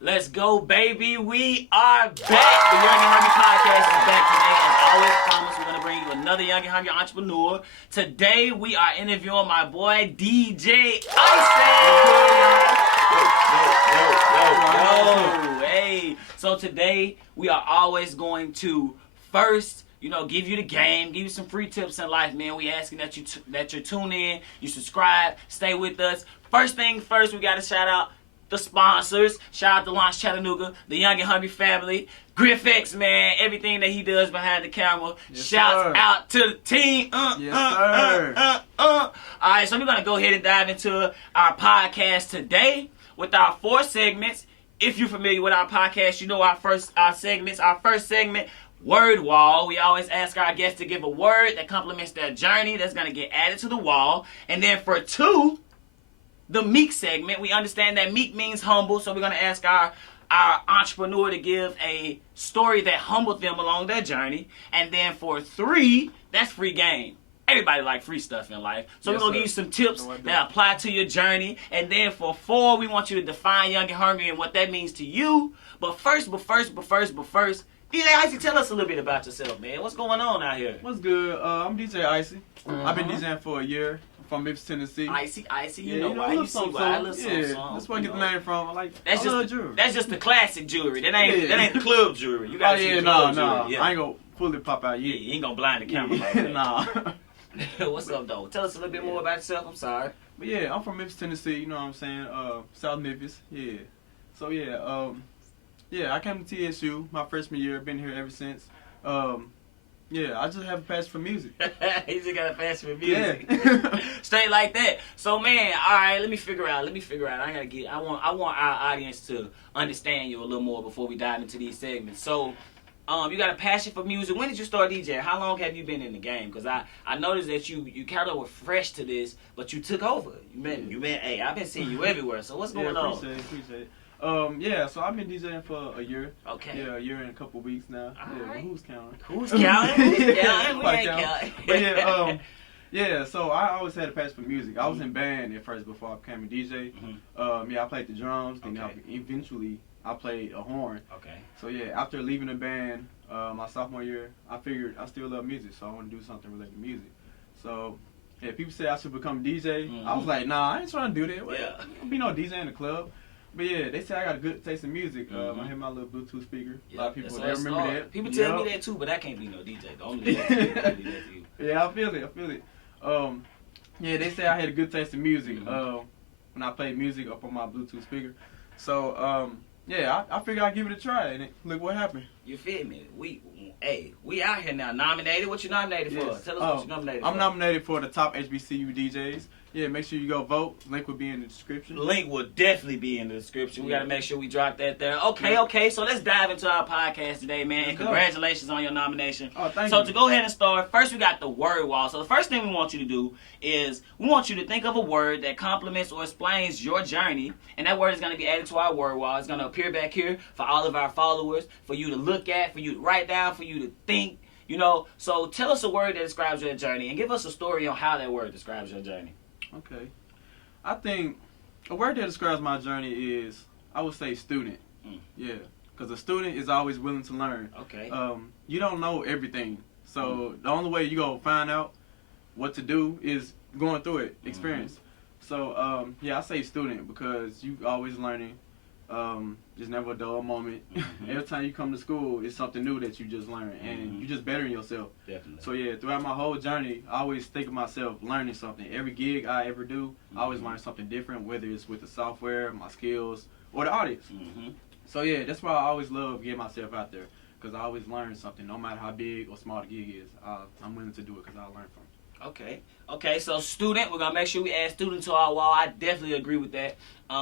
Let's go, baby. We are back. The Young and Hungry Podcast is back today. As always promised, we're going to bring you another Young and Hungry entrepreneur. Today, we are interviewing my boy, DJ Icy. Yo. Hey. So today, we are always going to first, give you the game, give you some free tips in life, man. We asking that you tune in, you subscribe, stay with us. First thing first, we got to shout out the sponsors. Shout out to Launch Chattanooga, the Young and Hungry family, GriffX, man, everything that he does behind the camera. Yes, Shouts sir. out to the team. Yes, sir. All right, so we're going to go ahead and dive into our podcast today with our 4 segments. If you're familiar with our podcast, you know our first segment, Word Wall. We always ask our guests to give a word that complements their journey that's going to get added to the wall. And then for 2, the Meek segment, we understand that Meek means humble, so we're going to ask our entrepreneur to give a story that humbled them along their journey. And then for 3, that's free game. Everybody like free stuff in life. So we're going to give you some tips that apply to your journey. And then for 4, we want you to define Young and Hungry and what that means to you. But first, DJ Icy, tell us a little bit about yourself, man. What's going on out here? What's good? I'm DJ Icy. I've been DJing for a year. I'm from Memphis, Tennessee. Icy, you Yeah, know why. You see why. I love Yeah, some that's where I get the name from. That's I love just jewelry. that's just the classic jewelry. That ain't the club jewelry. You Oh gotta see yeah, the no. club jewelry. Yeah. I ain't gonna fully pop out Yeah, yet. you ain't gonna blind the camera like that. Nah. What's up, though? Tell us a little bit more about yourself. I'm sorry. But yeah, I'm from Memphis, Tennessee. You know what I'm saying? South Memphis. Yeah. So yeah, I came to TSU my freshman year. Been here ever since. Yeah, I just have a passion for music. You just got a passion for music. Yeah. Straight like that. So man, all right, let me figure out. I want our audience to understand you a little more before we dive into these segments. So, you got a passion for music. When did you start DJing? How long have you been in the game? Because I noticed that you kind of were fresh to this, but you took over. Hey, I've been seeing you everywhere. So what's going on? Appreciate it. Yeah, so I've been DJing for a year. Okay. Yeah, a year and a couple weeks now. Yeah, right. but who's counting? Who's counting? We Probably ain't counting. But yeah, yeah, so I always had a passion for music. I was in band at first before I became a DJ. Yeah, I played the drums, and eventually I played a horn. Okay. So yeah, after leaving the band my sophomore year, I figured I still love music, so I want to do something related to music. So yeah, people say I should become a DJ. I was like, nah, I ain't trying to do that. Yeah. Don't be no DJ in the club. But yeah, they say I got a good taste in music. I hear my little Bluetooth speaker. A lot of people they remember that. People tell me that too, but I can't be no DJ. Don't do that to you. Yeah, I feel it. Yeah, they say I had a good taste in music when I played music up on my Bluetooth speaker. So yeah, I figured I'd give it a try, and look what happened. You feel me? We out here now. Nominated? What you nominated for? Tell us what you nominated for. I'm nominated for the top HBCU DJs. Yeah, make sure you go vote. Link will be in the description. Link will definitely be in the description. We got to make sure we drop that there. Okay. So let's dive into our podcast today, man. And congratulations on your nomination. Oh, thank you. So to go ahead and start, first we got the word wall. So the first thing we want you to do is we want you to think of a word that complements or explains your journey. And that word is going to be added to our word wall. It's going to appear back here for all of our followers, for you to look at, for you to write down, for you to think. So tell us a word that describes your journey and give us a story on how that word describes your journey. Okay. I think a word that describes my journey is, I would say, student. Yeah. Because a student is always willing to learn. Okay. You don't know everything. So the only way you go find out what to do is going through it, experience. So, yeah, I say student because you always learning. There's never a dull moment. Every time you come to school, it's something new that you just learn, and you just bettering yourself. Definitely. So yeah, throughout my whole journey, I always think of myself learning something. Every gig I ever do, I always learn something different, whether it's with the software, my skills, or the audience. So yeah, that's why I always love getting myself out there, because I always learn something, no matter how big or small the gig is. I'm willing to do it because I learn from it. Okay, so student, we're going to make sure we add student to our wall. I definitely agree with that.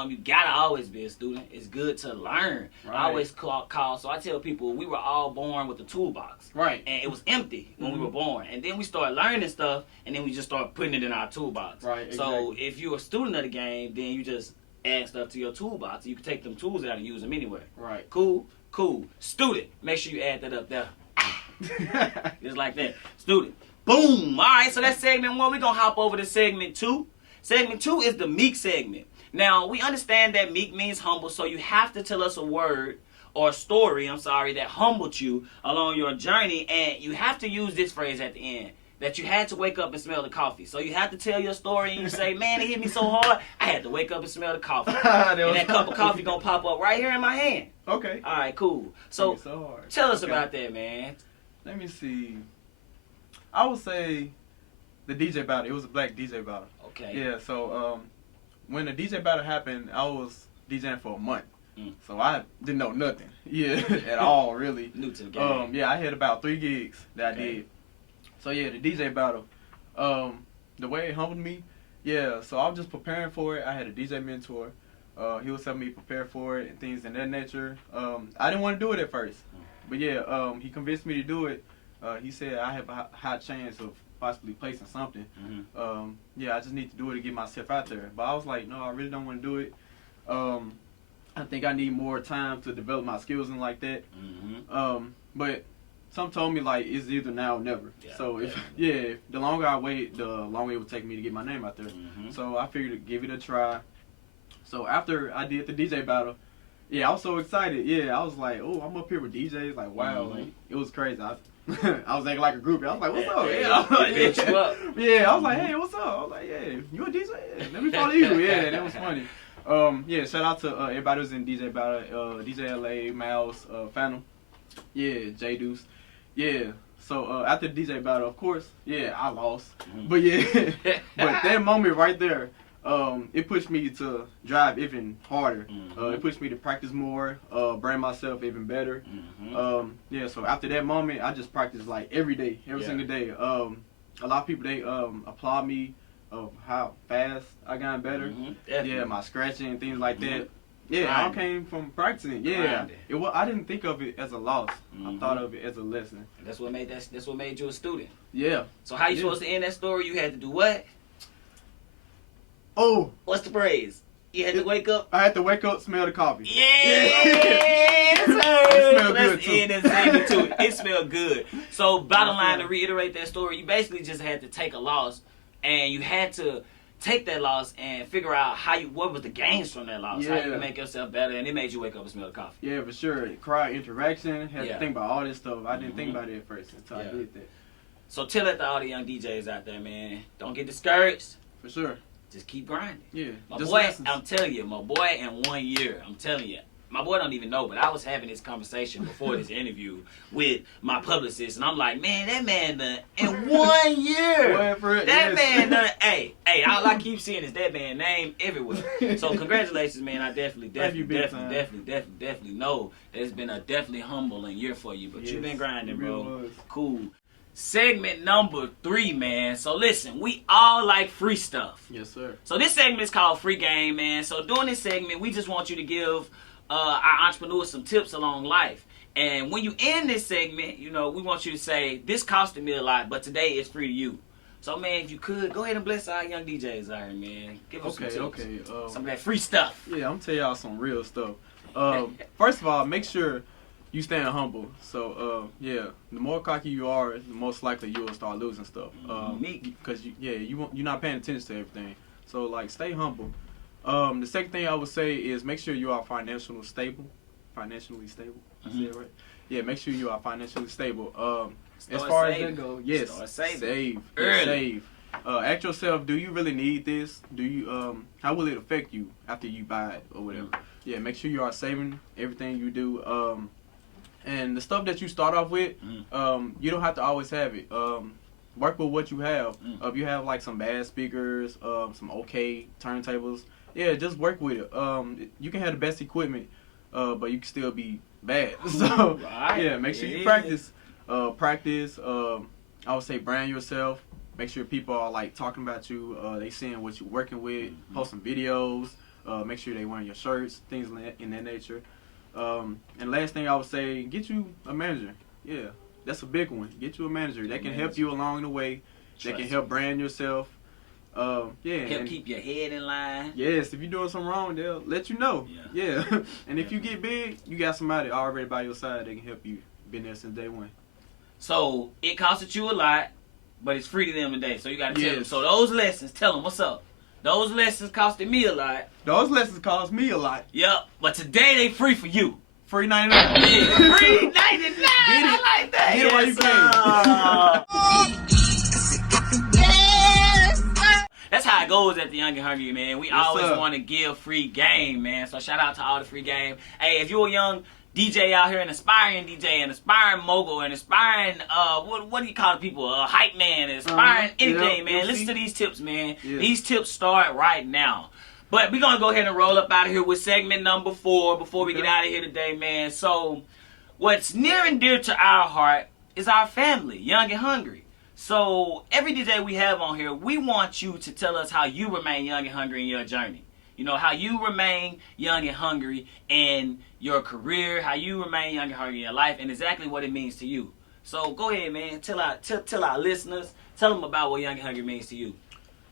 You got to always be a student. It's good to learn. Right. I always call, so I tell people we were all born with a toolbox. Right. And it was empty when we were born. And then we started learning stuff, and then we just started putting it in our toolbox. Right, So if you're a student of the game, then you just add stuff to your toolbox. You can take them tools out and use them anywhere. Right. Cool. Student, make sure you add that up there. Just like that. Student. Boom. All right, so that's segment 1. We're going to hop over to segment 2. Segment 2 is the Meek segment. Now, we understand that meek means humble, so you have to tell us a word or a story, that humbled you along your journey, and you have to use this phrase at the end, that you had to wake up and smell the coffee. So you have to tell your story, and you say, man, it hit me so hard, I had to wake up and smell the coffee. And that cup of coffee gonna pop up right here in my hand. Okay. All right, cool. So tell us about that, man. Let me see. I would say the DJ battle. It was a black DJ battle. Okay. Yeah, so when the DJ battle happened, I was DJing for a month. So I didn't know nothing. Yeah, at all, really. New to the game. Yeah, I had about 3 gigs that I did. So yeah, the DJ battle. The way it humbled me, yeah, so I was just preparing for it. I had a DJ mentor. He was helping me prepare for it and things in that nature. I didn't want to do it at first. But yeah, he convinced me to do it. He said I have a high chance of possibly placing something. Yeah, I just need to do it to get myself out there. But I was like, no, I really don't want to do it. I think I need more time to develop my skills and like that. But some told me like it's either now or never. Yeah, so if the longer I wait, the longer it would take me to get my name out there. So I figured to give it a try. So after I did the DJ battle, yeah, I was so excited. Yeah, I was like, oh, I'm up here with DJs. Like, wow, like it was crazy. I was acting like a groupie. I was like, what's up? Yeah, I was like, hey, what's up? I was like, yeah, you a DJ? Yeah, let me follow you. Yeah, that was funny. Yeah, shout out to everybody who's in DJ battle, DJ LA, Mouse, Phantom, yeah, J Deuce, yeah. So after the DJ battle, of course, yeah, I lost, but yeah, but that moment right there, it pushed me to drive even harder. It pushed me to practice more, brand myself even better. Yeah, so after that moment, I just practiced like every day, every single day. A lot of people they applaud me of how fast I got better. Yeah, my scratching and things like that. Yeah, I came from practicing. Yeah, I didn't think of it as a loss. I thought of it as a lesson. That's what made you a student. Yeah. So how you supposed to end that story? You had to do what? Oh. What's the phrase? You had to wake up. I had to wake up, smell the coffee. Yes, sir. It smelled good too. It smelled good. So bottom line, to reiterate that story, you basically just had to take a loss, and you had to take that loss and figure out what was the gains from that loss. How you can make yourself better, and it made you wake up and smell the coffee. Yeah, for sure. Crowd interaction, had to think about all this stuff. I didn't think about it at first until I did that. So tell it to all the young DJs out there, man. Don't get discouraged. For sure. Just keep grinding. Yeah. My boy, lessons. I'm telling you, my boy in 1 year, I'm telling you, my boy don't even know, but I was having this conversation before this interview with my publicist, and I'm like, man, that man done, in 1 year, man done, hey, all I keep seeing is that man name everywhere. So congratulations, man. I definitely know that it's been a definitely humbling year for you, but you've been grinding, bro. Was. Cool. Segment number 3, man. So listen, we all like free stuff. Yes, sir. So this segment is called Free Game, man. So during this segment, we just want you to give our entrepreneurs some tips along life. And when you end this segment, we want you to say, this costed me a lot, but today it's free to you. So, man, if you could, go ahead and bless our young DJs out here, man. Give us some tips. Some of that free stuff. Yeah, I'm going to tell y'all some real stuff. First of all, make sure you stand humble. So, the more cocky you are, the most likely you will start losing stuff. Because, you're not paying attention to everything. So, like, stay humble. The second thing I would say is make sure you are financially stable. Financially stable? I said it right? Yeah, make sure you are financially stable. As far as that goes, yes, save. Ask yourself, do you really need this? Do you how will it affect you after you buy it or whatever? Yeah, make sure you are saving everything you do. And the stuff that you start off with, you don't have to always have it. Work with what you have. If you have like some bad speakers, some okay turntables, yeah, just work with it. You can have the best equipment, but you can still be bad. So yeah, make sure you practice. I would say brand yourself. Make sure people are like talking about you. They seeing what you're working with. Post some videos. Make sure they wearing your shirts, things in that nature. And last thing I would say, get you a manager. Yeah, that's a big one. Get you a manager that can help you along the way. That can help brand yourself. Help keep your head in line. Yes, if you're doing something wrong, they'll let you know. Yeah. And if you get big, you got somebody already by your side that can help you. Been there since day one. So it costed you a lot, but it's free to them today. So you got to tell them. So those lessons, tell them what's up. Those lessons costed me a lot. Those lessons cost me a lot. Yep. But today they free for you. Free 99. Yeah, free 99. I like that. Get it while you can. That's how it goes at the Young and Hungry, man. We always want to give free game, man. So shout out to all the free game. Hey, if you're a young DJ out here, an aspiring DJ, an aspiring mogul, an aspiring what do you call the people? Hype man, an aspiring anything, man. Listen to these tips, man. Yeah. These tips start right now. But we're gonna go ahead and roll up out of here with segment number 4 before we get out of here today, man. So what's near and dear to our heart is our family, Young and Hungry. So every DJ we have on here, we want you to tell us how you remain young and hungry in your journey. You know, how you remain young and hungry in your career, how you remain young and hungry in your life, and exactly what it means to you. So go ahead, man. Tell our listeners, tell them about what young and hungry means to you.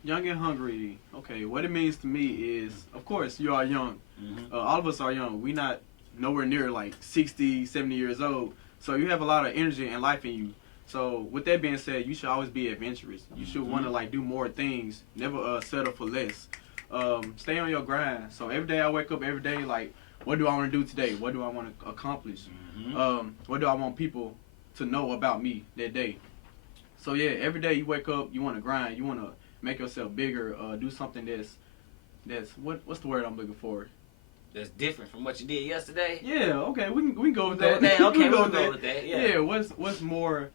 Young and hungry. Okay, what it means to me is, of course, you are young. Mm-hmm. All of us are young. We not nowhere near like 60, 70 years old. So you have a lot of energy and life in you. So with that being said, you should always be adventurous. You should want to like do more things. Never settle for less. Stay on your grind. So every day I wake up, every day like, what do I want to do today? What do I want to accomplish? Mm-hmm. What do I want people to know about me that day? So yeah, every day you wake up, you want to grind. You want to make yourself bigger. Do something that's what's the word I'm looking for? That's different from what you did yesterday. Yeah. Okay. We can go with that. Okay. we can go with that. Yeah. What's more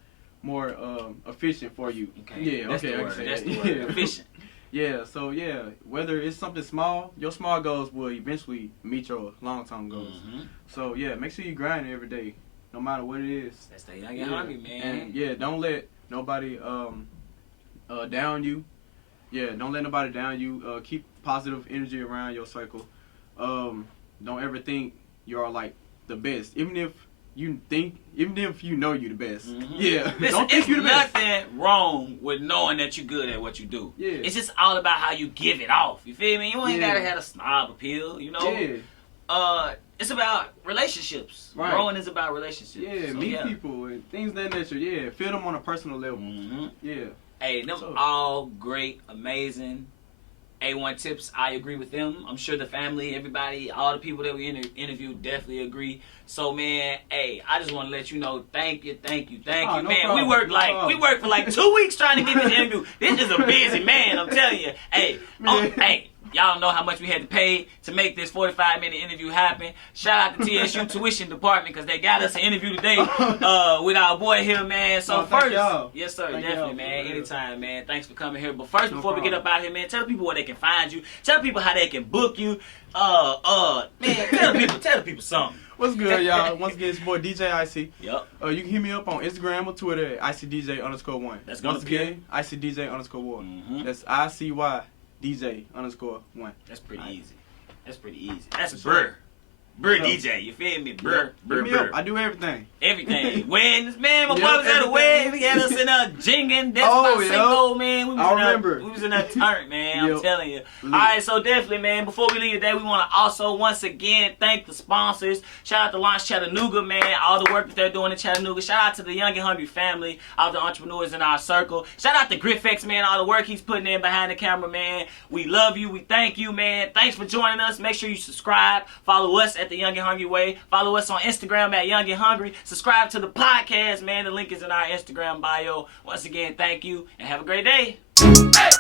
efficient for you? Okay. Yeah. That's okay. The word. That's the word. Yeah. Efficient. Yeah. So yeah, whether it's something small, your small goals will eventually meet your long-term goals. Mm-hmm. So yeah, make sure you grind every day, no matter what it is. That's the young and hungry, man. And yeah, don't let nobody down you. Yeah, don't let nobody down you. Keep positive energy around your circle. Don't ever think you're like the best, even if you know you're the best. Mm-hmm. Yeah, listen, don't think you're the best. Nothing wrong with knowing that you're good at what you do. Yeah, it's just all about how you give it off. You feel me? You ain't gotta have a snob appeal. You know. Yeah. It's about relationships. Right. Growing is about relationships. Yeah, so, meet people and things of that nature. Yeah, feel them on a personal level. Mm-hmm. Yeah. Hey, them all great, amazing, A1 tips. I agree with them. I'm sure the family, everybody, all the people that we interviewed definitely agree. So, man, hey, I just want to let you know, thank you, man. Problem. We worked for like 2 weeks trying to get this interview. This is a busy man, I'm telling you. Hey, y'all know how much we had to pay to make this 45-minute interview happen. Shout out to TSU Tuition Department because they got us an interview today with our boy here, man. So first, yes sir, definitely, man. Anytime, man. Thanks for coming here. But first, before we get up out of here, man, tell the people where they can find you. Tell people how they can book you. Man, tell the people something. What's good, y'all? Once again, it's your boy DJ Icy. Yep. You can hit me up on Instagram or Twitter at IcyDJ_1. That's once again, IcyDJ_1. Mm-hmm. That's ICY_DJ_1. That's pretty easy. That's Burr DJ, you feel me? Burr. I do everything. Everything. Weddings, man. My boy was at a wedding. We had us in a jinging. That's my single, man. We was in that turn, man. I'm telling you. All right, so definitely, man. Before we leave today, we want to also once again thank the sponsors. Shout out to Launch Chattanooga, man. All the work that they're doing in Chattanooga. Shout out to the Young and Hungry family, all the entrepreneurs in our circle. Shout out to Griffex, man. All the work he's putting in behind the camera, man. We love you. We thank you, man. Thanks for joining us. Make sure you subscribe. Follow us at the Young and Hungry Way. Follow us on Instagram at Young and Hungry. Subscribe to the podcast, man. The link is in our Instagram bio. Once again, thank you and have a great day. Hey!